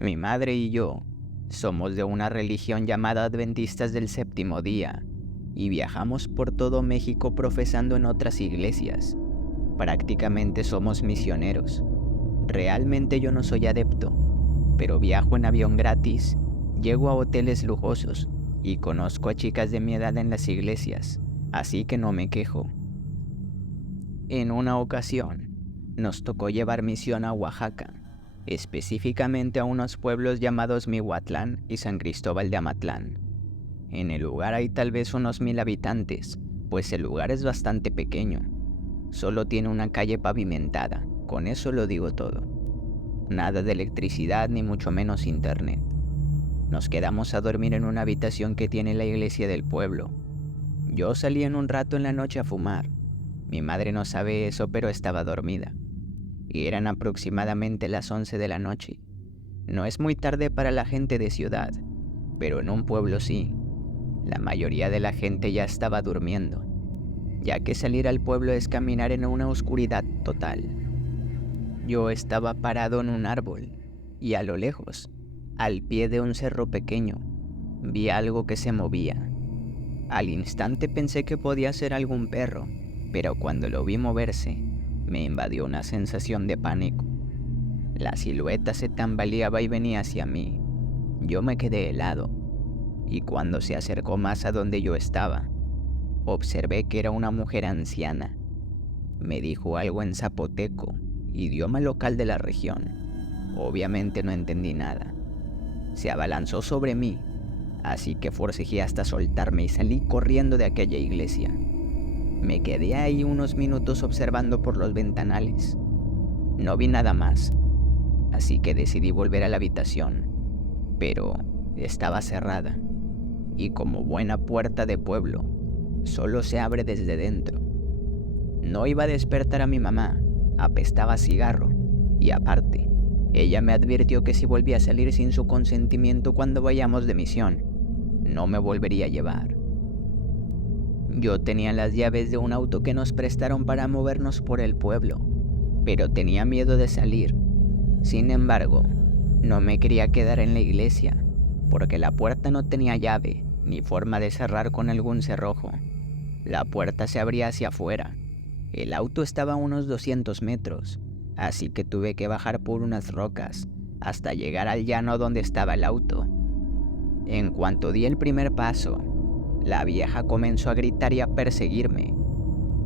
Mi madre y yo somos de una religión llamada Adventistas del Séptimo Día y viajamos por todo México profesando en otras iglesias. Prácticamente somos misioneros. Realmente yo no soy adepto, pero viajo en avión gratis, llego a hoteles lujosos y conozco a chicas de mi edad en las iglesias, así que no me quejo. En una ocasión, nos tocó llevar misión a Oaxaca, específicamente a unos pueblos llamados Mihuatlán y San Cristóbal de Amatlán. En el lugar hay tal vez unos 1000 habitantes, pues el lugar es bastante pequeño. Solo tiene una calle pavimentada, con eso lo digo todo. Nada de electricidad ni mucho menos internet. Nos quedamos a dormir en una habitación que tiene la iglesia del pueblo. Yo salí en un rato en la noche a fumar. Mi madre no sabe eso, pero estaba dormida. Y eran aproximadamente las 11 de la noche. No es muy tarde para la gente de ciudad, pero en un pueblo sí. La mayoría de la gente ya estaba durmiendo, ya que salir al pueblo es caminar en una oscuridad total. Yo estaba parado en un árbol, y a lo lejos, al pie de un cerro pequeño, vi algo que se movía. Al instante pensé que podía ser algún perro, pero cuando lo vi moverse, me invadió una sensación de pánico. La silueta se tambaleaba y venía hacia mí. Yo me quedé helado, y cuando se acercó más a donde yo estaba, observé que era una mujer anciana. Me dijo algo en zapoteco, idioma local de la región. Obviamente no entendí nada. Se abalanzó sobre mí, así que forcejeé hasta soltarme y salí corriendo de aquella iglesia. Me quedé ahí unos minutos observando por los ventanales. No vi nada más, así que decidí volver a la habitación, pero estaba cerrada, y como buena puerta de pueblo, solo se abre desde dentro. No iba a despertar a mi mamá, apestaba a cigarro, y aparte, ella me advirtió que si volvía a salir sin su consentimiento cuando vayamos de misión, no me volvería a llevar. Yo tenía las llaves de un auto que nos prestaron para movernos por el pueblo, pero tenía miedo de salir. Sin embargo, no me quería quedar en la iglesia, porque la puerta no tenía llave, ni forma de cerrar con algún cerrojo. La puerta se abría hacia afuera. El auto estaba a unos 200 metros, así que tuve que bajar por unas rocas, hasta llegar al llano donde estaba el auto. En cuanto di el primer paso, la vieja comenzó a gritar y a perseguirme.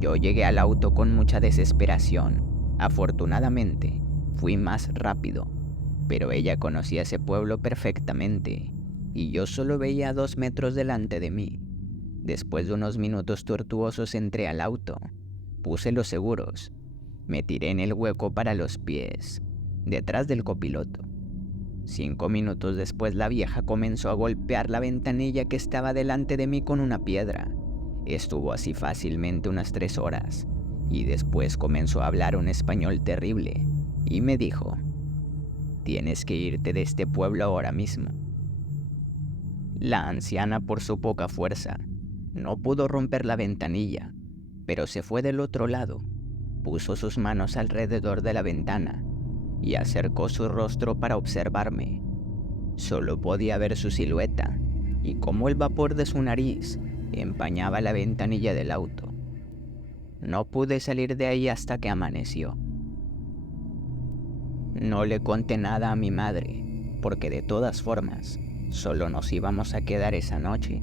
Yo llegué al auto con mucha desesperación. Afortunadamente, fui más rápido, pero ella conocía ese pueblo perfectamente, y yo solo veía a 2 metros delante de mí. Después de unos minutos tortuosos entré al auto, puse los seguros, me tiré en el hueco para los pies, detrás del copiloto. 5 minutos después la vieja comenzó a golpear la ventanilla que estaba delante de mí con una piedra. Estuvo así fácilmente unas 3 horas, y después comenzó a hablar un español terrible, y me dijo: «Tienes que irte de este pueblo ahora mismo». La anciana, por su poca fuerza, no pudo romper la ventanilla, pero se fue del otro lado, puso sus manos alrededor de la ventana y acercó su rostro para observarme. Solo podía ver su silueta y cómo el vapor de su nariz empañaba la ventanilla del auto. No pude salir de ahí hasta que amaneció. No le conté nada a mi madre, porque de todas formas, solo nos íbamos a quedar esa noche.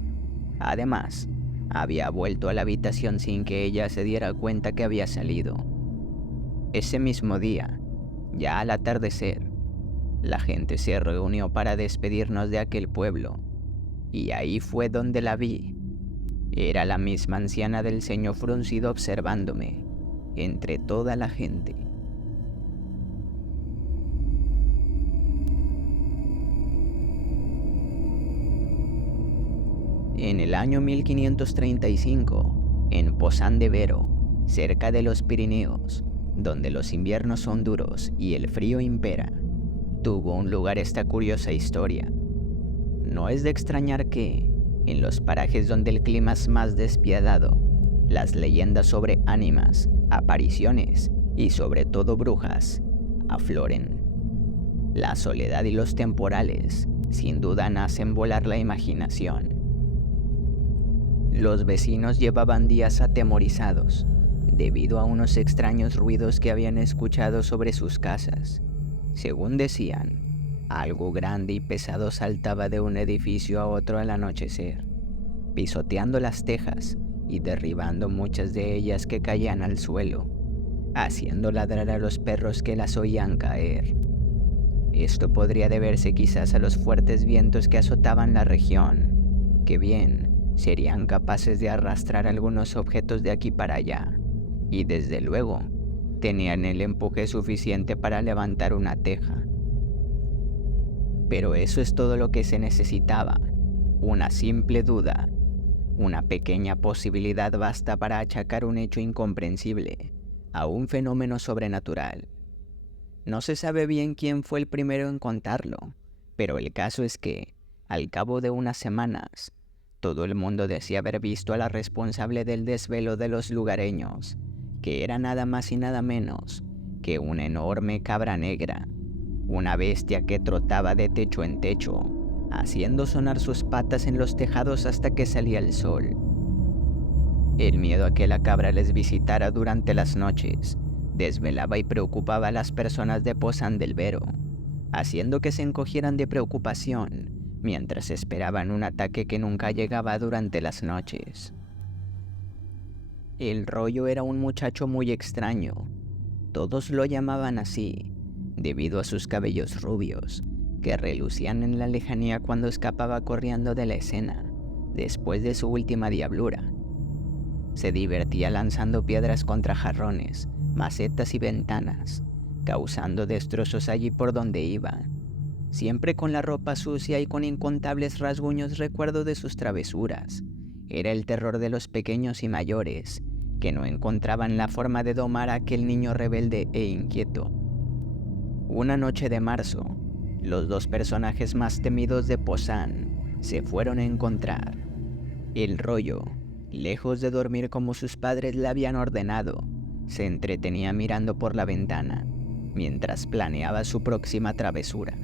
Además, había vuelto a la habitación sin que ella se diera cuenta que había salido. Ese mismo día, ya al atardecer, la gente se reunió para despedirnos de aquel pueblo, y ahí fue donde la vi. Era la misma anciana del ceño fruncido observándome, entre toda la gente. En el año 1535, en Pozán de Vero, cerca de los Pirineos, donde los inviernos son duros y el frío impera, tuvo un lugar esta curiosa historia. No es de extrañar que, en los parajes donde el clima es más despiadado, las leyendas sobre ánimas, apariciones y sobre todo brujas afloren. La soledad y los temporales sin duda hacen volar la imaginación. Los vecinos llevaban días atemorizados debido a unos extraños ruidos que habían escuchado sobre sus casas. Según decían, algo grande y pesado saltaba de un edificio a otro al anochecer, pisoteando las tejas y derribando muchas de ellas que caían al suelo, haciendo ladrar a los perros que las oían caer. Esto podría deberse quizás a los fuertes vientos que azotaban la región, que bien serían capaces de arrastrar algunos objetos de aquí para allá, y desde luego tenían el empuje suficiente para levantar una teja. Pero eso es todo lo que se necesitaba, una simple duda. Una pequeña posibilidad basta para achacar un hecho incomprensible a un fenómeno sobrenatural. No se sabe bien quién fue el primero en contarlo, pero el caso es que, al cabo de unas semanas, todo el mundo decía haber visto a la responsable del desvelo de los lugareños, que era nada más y nada menos que una enorme cabra negra, una bestia que trotaba de techo en techo, haciendo sonar sus patas en los tejados hasta que salía el sol. El miedo a que la cabra les visitara durante las noches desvelaba y preocupaba a las personas de Pozán del Vero, haciendo que se encogieran de preocupación mientras esperaban un ataque que nunca llegaba durante las noches. El Rollo era un muchacho muy extraño. Todos lo llamaban así, debido a sus cabellos rubios, que relucían en la lejanía cuando escapaba corriendo de la escena, después de su última diablura. Se divertía lanzando piedras contra jarrones, macetas y ventanas, causando destrozos allí por donde iba. Siempre con la ropa sucia y con incontables rasguños recuerdo de sus travesuras. Era el terror de los pequeños y mayores, que no encontraban la forma de domar a aquel niño rebelde e inquieto. Una noche de marzo, los dos personajes más temidos de Pozán se fueron a encontrar. El Rollo, lejos de dormir como sus padres le habían ordenado, se entretenía mirando por la ventana, mientras planeaba su próxima travesura.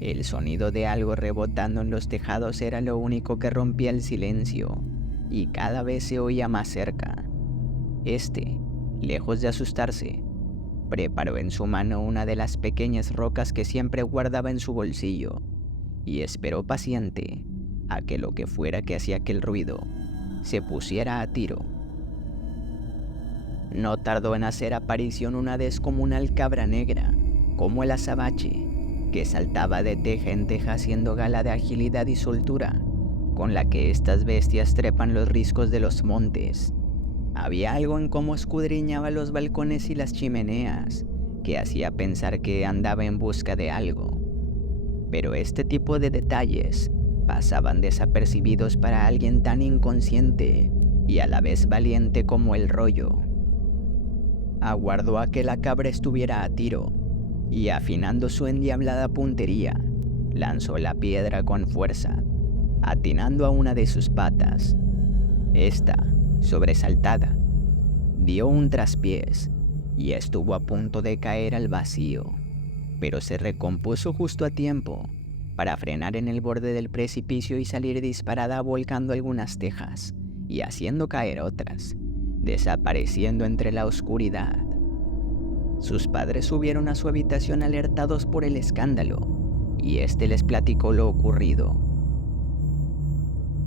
El sonido de algo rebotando en los tejados era lo único que rompía el silencio, y cada vez se oía más cerca. Lejos de asustarse, preparó en su mano una de las pequeñas rocas que siempre guardaba en su bolsillo, y esperó paciente a que lo que fuera que hacía aquel ruido se pusiera a tiro. No tardó en hacer aparición una descomunal cabra negra, como el azabache, que saltaba de teja en teja haciendo gala de agilidad y soltura, con la que estas bestias trepan los riscos de los montes. Había algo en cómo escudriñaba los balcones y las chimeneas, que hacía pensar que andaba en busca de algo. Pero este tipo de detalles pasaban desapercibidos para alguien tan inconsciente y a la vez valiente como el Rollo. Aguardó a que la cabra estuviera a tiro, y afinando su endiablada puntería, lanzó la piedra con fuerza, atinando a una de sus patas. Esta, sobresaltada, dio un traspiés y estuvo a punto de caer al vacío, pero se recompuso justo a tiempo para frenar en el borde del precipicio y salir disparada volcando algunas tejas y haciendo caer otras, desapareciendo entre la oscuridad. Sus padres subieron a su habitación alertados por el escándalo, y les platicó lo ocurrido.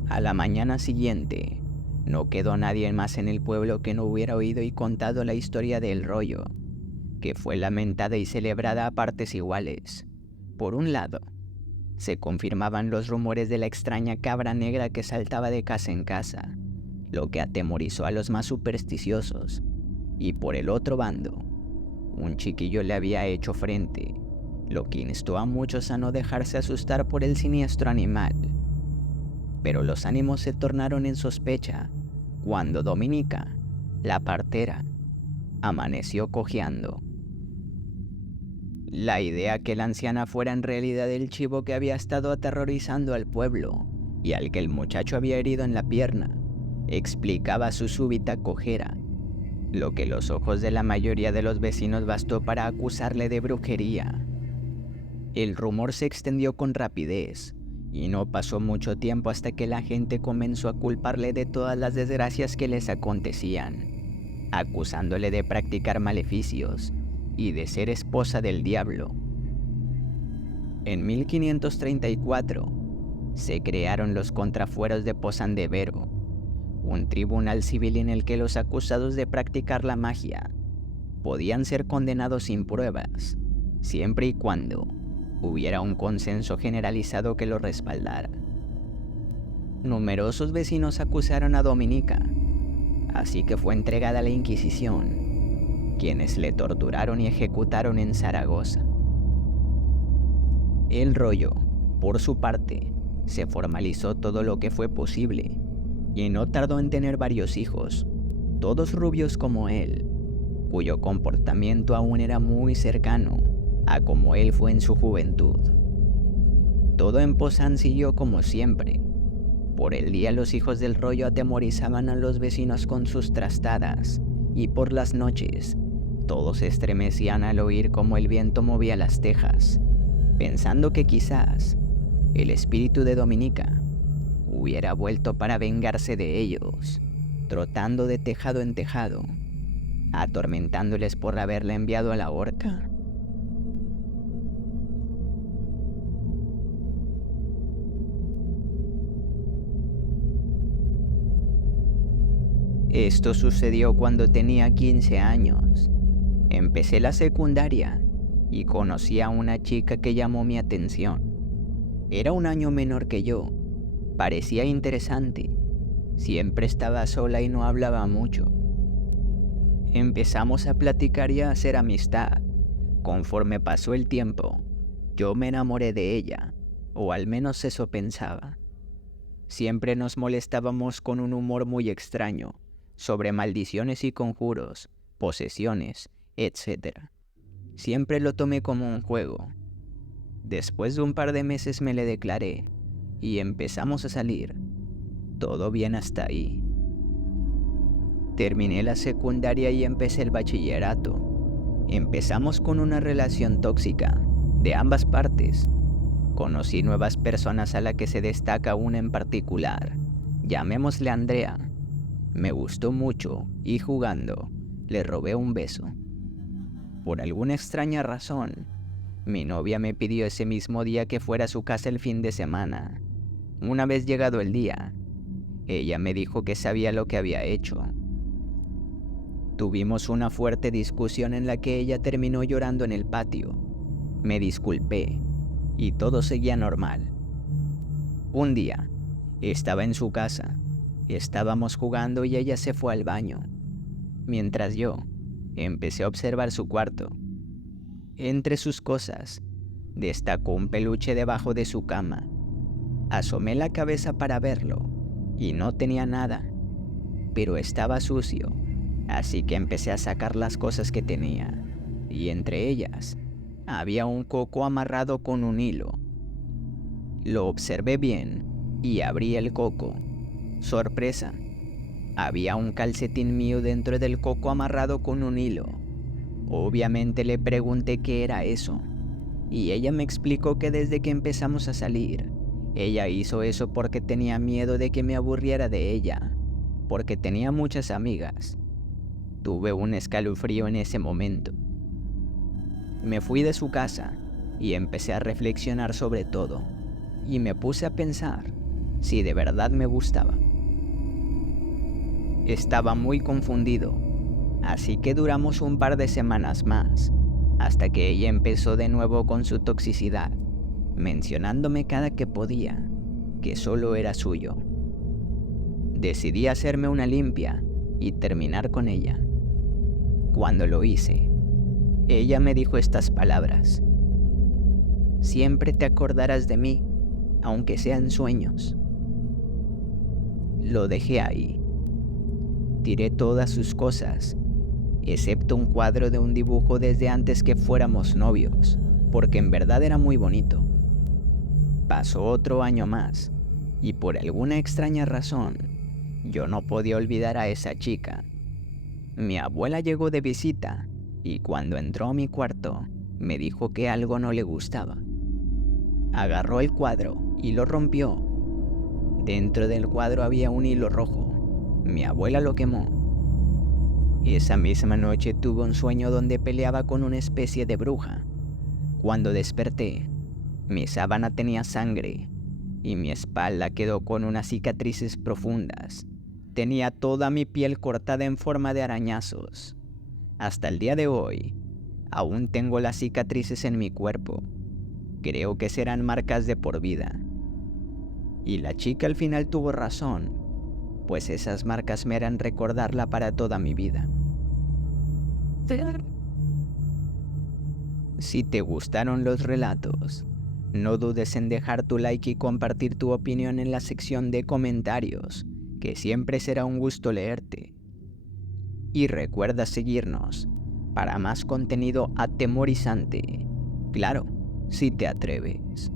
A la mañana siguiente, no quedó nadie más en el pueblo que no hubiera oído y contado la historia del Rollo, que fue lamentada y celebrada a partes iguales. Por un lado, se confirmaban los rumores de la extraña cabra negra que saltaba de casa en casa, lo que atemorizó a los más supersticiosos, y por el otro bando, un chiquillo le había hecho frente, lo que instó a muchos a no dejarse asustar por el siniestro animal. Pero los ánimos se tornaron en sospecha cuando Dominica, la partera, amaneció cojeando. La idea que la anciana fuera en realidad el chivo que había estado aterrorizando al pueblo y al que el muchacho había herido en la pierna, explicaba su súbita cojera, lo que los ojos de la mayoría de los vecinos bastó para acusarle de brujería. El rumor se extendió con rapidez, y no pasó mucho tiempo hasta que la gente comenzó a culparle de todas las desgracias que les acontecían, acusándole de practicar maleficios y de ser esposa del diablo. En 1534 se crearon los contrafueros de Pozandevero, un tribunal civil en el que los acusados de practicar la magia podían ser condenados sin pruebas, siempre y cuando hubiera un consenso generalizado que lo respaldara. Numerosos vecinos acusaron a Dominica, así que fue entregada a la Inquisición, quienes le torturaron y ejecutaron en Zaragoza. El Rollo, por su parte, se formalizó todo lo que fue posible, y no tardó en tener varios hijos, todos rubios como él, cuyo comportamiento aún era muy cercano a como él fue en su juventud. Todo en Pozán siguió como siempre. Por el día los hijos del Rollo atemorizaban a los vecinos con sus trastadas, y por las noches todos se estremecían al oír cómo el viento movía las tejas, pensando que quizás el espíritu de Dominica hubiera vuelto para vengarse de ellos, trotando de tejado en tejado, atormentándoles por haberla enviado a la horca. Esto sucedió cuando tenía 15 años. Empecé la secundaria y conocí a una chica que llamó mi atención. Era un año menor que yo, parecía interesante, siempre estaba sola y no hablaba mucho. Empezamos a platicar y a hacer amistad. Conforme pasó el tiempo, yo me enamoré de ella, o al menos eso pensaba. Siempre nos molestábamos con un humor muy extraño, sobre maldiciones y conjuros, posesiones, etc. Siempre lo tomé como un juego. Después de un par de meses me le declaré, y empezamos a salir. Todo bien hasta ahí. Terminé la secundaria y empecé el bachillerato. Empezamos con una relación tóxica, de ambas partes. Conocí nuevas personas a la que se destaca una en particular, llamémosle Andrea. Me gustó mucho y jugando, le robé un beso. Por alguna extraña razón, mi novia me pidió ese mismo día que fuera a su casa el fin de semana. Una vez llegado el día, ella me dijo que sabía lo que había hecho. Tuvimos una fuerte discusión en la que ella terminó llorando en el patio. Me disculpé y todo seguía normal. Un día, estaba en su casa, estábamos jugando y ella se fue al baño, mientras yo empecé a observar su cuarto. Entre sus cosas, destacó un peluche debajo de su cama. Asomé la cabeza para verlo y no tenía nada, pero estaba sucio, así que empecé a sacar las cosas que tenía, y entre ellas había un coco amarrado con un hilo. Lo observé bien y abrí el coco. Sorpresa, había un calcetín mío dentro del coco amarrado con un hilo. Obviamente le pregunté qué era eso, y ella me explicó que desde que empezamos a salir, ella hizo eso porque tenía miedo de que me aburriera de ella, porque tenía muchas amigas. Tuve un escalofrío en ese momento. Me fui de su casa y empecé a reflexionar sobre todo, y me puse a pensar si de verdad me gustaba. Estaba muy confundido, así que duramos un par de semanas más, hasta que ella empezó de nuevo con su toxicidad, mencionándome cada que podía que solo era suyo. Decidí hacerme una limpia y terminar con ella. Cuando lo hice, ella me dijo estas palabras: siempre te acordarás de mí, aunque sean sueños. Lo dejé ahí. Tiré todas sus cosas, excepto un cuadro de un dibujo desde antes que fuéramos novios, porque en verdad era muy bonito. Pasó otro año más, y por alguna extraña razón, yo no podía olvidar a esa chica. Mi abuela llegó de visita, y cuando entró a mi cuarto, me dijo que algo no le gustaba. Agarró el cuadro y lo rompió. Dentro del cuadro había un hilo rojo. Mi abuela lo quemó. Esa misma noche tuve un sueño donde peleaba con una especie de bruja. Cuando desperté, mi sábana tenía sangre y mi espalda quedó con unas cicatrices profundas. Tenía toda mi piel cortada en forma de arañazos. Hasta el día de hoy, aún tengo las cicatrices en mi cuerpo. Creo que serán marcas de por vida. Y la chica al final tuvo razón, pues esas marcas me harán recordarla para toda mi vida. Si te gustaron los relatos, no dudes en dejar tu like y compartir tu opinión en la sección de comentarios, que siempre será un gusto leerte. Y recuerda seguirnos para más contenido atemorizante. Claro, si te atreves.